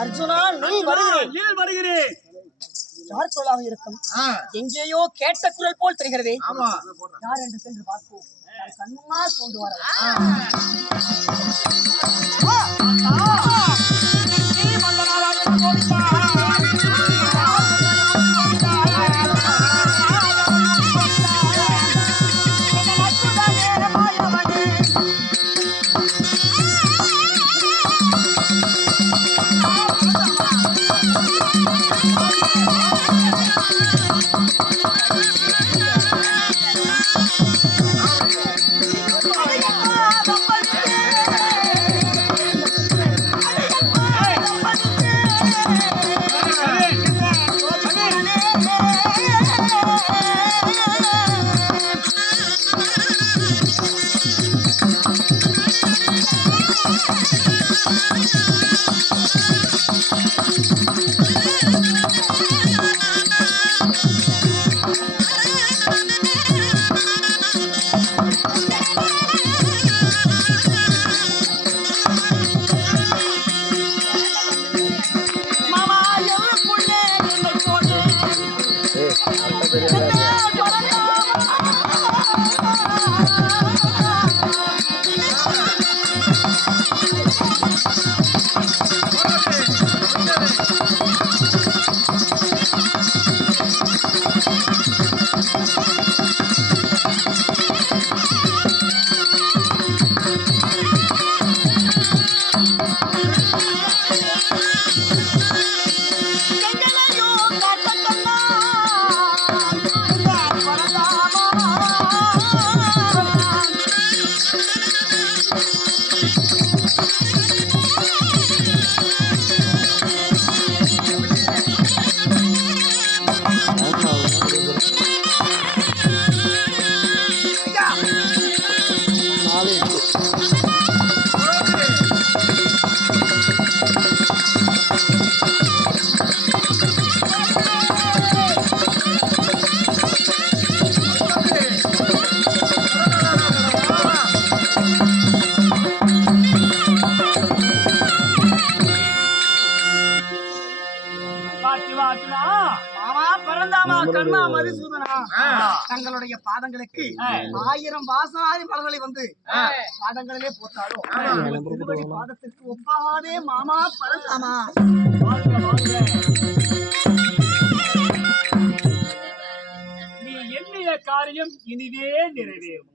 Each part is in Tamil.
அர்ஜுனா, நீ வருகிறேன். யார் குரலாக இருக்கும்? எங்கேயோ கேட்ட குரல் போல் தெரிகிறதே. யார் என்று சென்று பார்ப்போம். கண்ணா கொண்டு வர தங்களுடைய பாதங்களுக்கு 1000 வாசனாதி மலர்களை வந்து பாதங்களிலே போட்டாலும் பாதத்திற்கு ஒப்பாதே மாமா பரந்தாமா. நீ எண்ணிய காரியம் இனிதே நிறைவேறும்.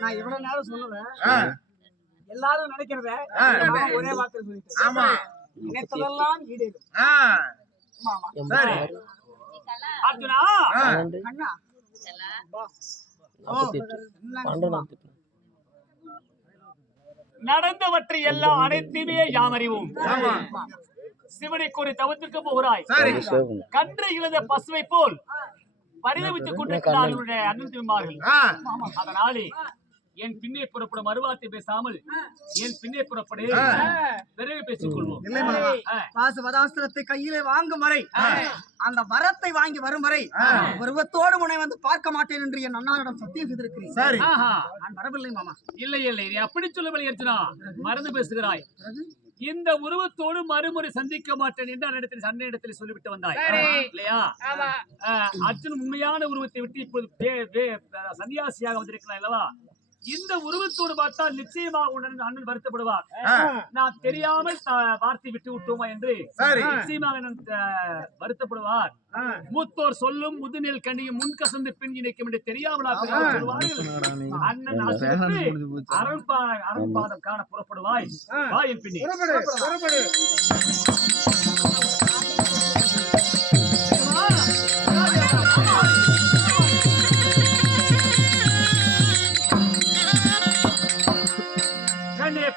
நான் எவ்வளவு நேரம் சொல்லுவேன், எல்லாரும் நினைக்கிறத ஒரே வார்த்தை சொல்லிட்டு நினைத்ததெல்லாம் ஈடேறும். அர்ஜுனா, நடந்தவற்றை எல்லாம் அனைத்துமே யாம் அறிவோம். சிவனை கூறி தவத்திற்கு போகிறாய். கன்று இழந்த பசுவை போல் பரிதவித்துக் கொண்டிருக்கிறார்கள் அண்ணன் திருமார்கள். அதனாலே என் பின்னே புறப்படும் மறுவார்த்தை பேசாமல் என் பின்னே புறப்படு, பிறகு பேசிக் கொள்வோம். பாசுபதாஸ்திரத்தை கையிலே வாங்கும் வரை, அந்த வரத்தை வாங்கி வரும் வரை உருவத்தோடு உன்னை வந்து பார்க்க மாட்டேன் என்று என் அண்ணாவிடம் சத்தியம் செய்திருக்கிறேன். நான் வரவில்லை மாமா. இல்லை இல்லை, அப்படி சொல்லவில்லை அர்ஜுனா, மறந்து பேசுகிறாய். இந்த உருவத்தோடு மறுமுறை சந்திக்க மாட்டேன் என்று அண்ணனிடத்தில் சொல்லிவிட்டு வந்தாய் இல்லையா? அர்ஜுன் உண்மையான உருவத்தை விட்டு இப்போது சன்னியாசியாக வந்திருக்கிறான் அல்லவா? இந்த உருவத்தோடு பார்த்தால் நிச்சயமாக உடன் அண்ணன் வருத்தப்படுவார். நான் தெரியாமல் வார்த்தை விட்டு விட்டோமா என்று நிச்சயமாக வருத்தப்படுவார். மூத்தோர் சொல்லும் முதுநெல் கனியும் முன்கசந்து பின் இணைக்கும் என்று தெரியாமலாக சொல்வார்கள். அண்ணன் அருள்பாதம் காண புறப்படுவாய். வாயின் பின்னே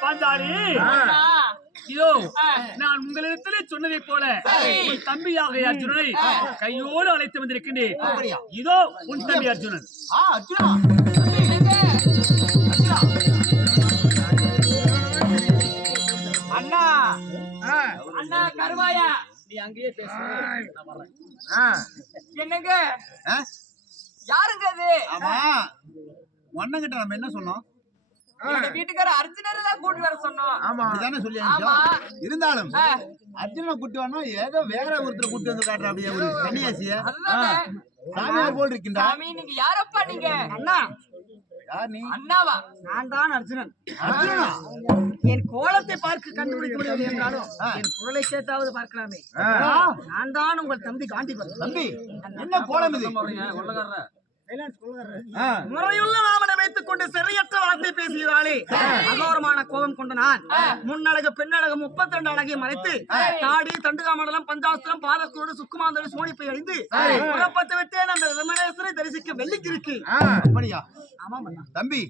பாஞ்சாலி, இதோ நான் உங்களிடத்திலே சொன்னதை போல உன் தம்பியாக அர்ஜுனனை கையோடு அழைத்து வந்திருக்கின்றேன். இதோ உன் தம்பி அர்ஜுனன். அண்ணா அண்ணா கருவாயா, நீ அங்கேயே பேச. என்னங்க யாருங்க அது? ஆமா ஒன்னங்கிட்ட நம்ம என்ன சொன்னோம்? என்னோட வீட்டுக்கார அர்ஜுனரை தான் கூட்டி வர சொன்னோம். அப்படிதானே சொல்லி ஆமா. அனுப்பிச்சோம். இருந்தாலும் அர்ஜுனனை கூட்டி வரணும் ஏதோ வேற ஒருத்தர் கூட்டி வந்து காட்டுற அப்படியே ஒரு சன்னியாசிய அதுதானே. சாமியார் போல் இருக்கின்றா. சாமி நீங்க யாரப்பா நீங்க? அண்ணா யார் நீ? அண்ணாவா? நான் தான் அர்ஜுனன். அர்ஜுனனா? என் கோலத்தை பார்க்க கண்டுபிடிக்க முடியவில்லை என்றாலும் என் குரலை கேட்டாவது பார்க்கலாமே. நான் தான் உங்கள் தம்பி காந்திபன். தம்பி என்ன கோலம் இது? முறையுள்ள வாமனை வைத்துக் கொண்டு சரியற்ற வார்த்தை பேசுகிறாளே, அகோரமான கோபம் கொண்ட நான் முன்னழகு பெண்ணழகு 32 அழகை மறைத்து தாடி தண்டுகாமண்டலம் பஞ்சாஸ்திரம் பாதத்தோடு சுக்குமாந்தோடு சோனிப்பை அழிந்து புறப்பட்டு விட்டேன் அந்த விமலேஸ்வரை தரிசிக்க வெள்ளிக்கிருக்கு. அப்படியா? ஆமாம் அண்ணா. தம்பி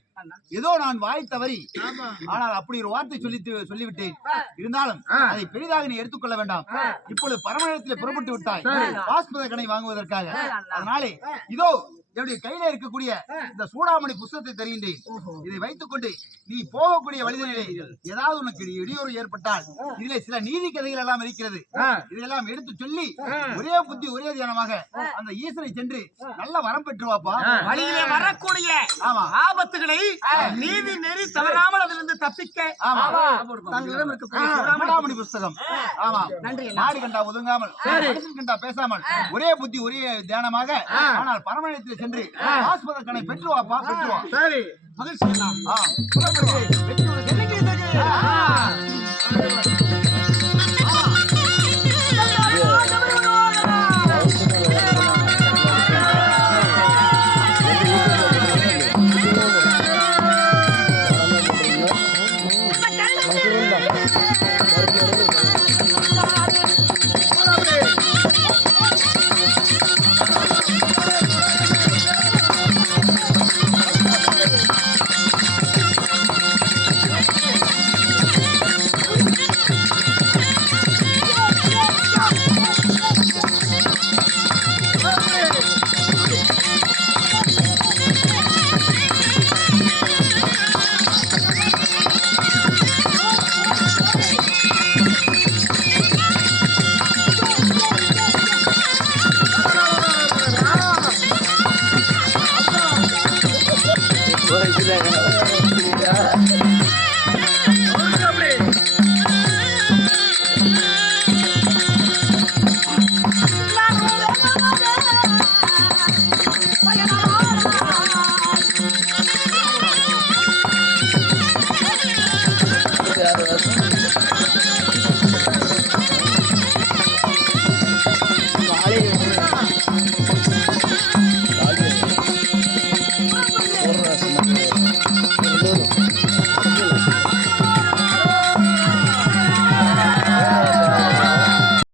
ஏதோ நான் வாய் தவறி ஆனால் அப்படி ஒரு வார்த்தை சொல்லிவிட்டேன். இருந்தாலும் அதை பெரிதாக நீ எடுத்துக்கொள்ள வேண்டாம். இப்பொழுது பரமணத்தில் புறப்பட்டு விட்டாய் பாஸ்பத கணை வாங்குவதற்காக. அதனாலே இதோ என்னுடைய கையில இருக்கக்கூடிய இந்த சூடாமணி புஸ்தகத்தை தருகின்றேன். இதை வைத்துக் கொண்டு நீ போகக்கூடிய வழிதனிலே ஏதாவது உனக்கு இடையூறு ஏற்பட்டால் இதிலே சில நீதி கதைகள் எல்லாம் இருக்கிறது. இதெல்லாம் எடுத்து சொல்லி ஒரே புத்தி ஒரே தியானமாக அந்த ஈசனை சென்று நல்ல வரம் பெற்றுவாப்பா. வழியிலே வரக்கூடிய ஆபத்துகளை நீதி நெறி தவறாமல் அதிலிருந்து தப்பிக்க தங்களிடம் இருக்கக்கூடிய சூடாமணி புஸ்தகம். ஆமா, நன்றி. நாடு கண்டா ஒதுங்காமல் மனுஷன் கண்டா பேசாமல் ஒரே புத்தி ஒரே தியானமாக ஆனால் பரமணத்தில் சென்று ஆஸ்பத கணை பெற்றுவாப்பா. பெற்றுவா. சரி, மகிழ்ச்சி. வெற்றி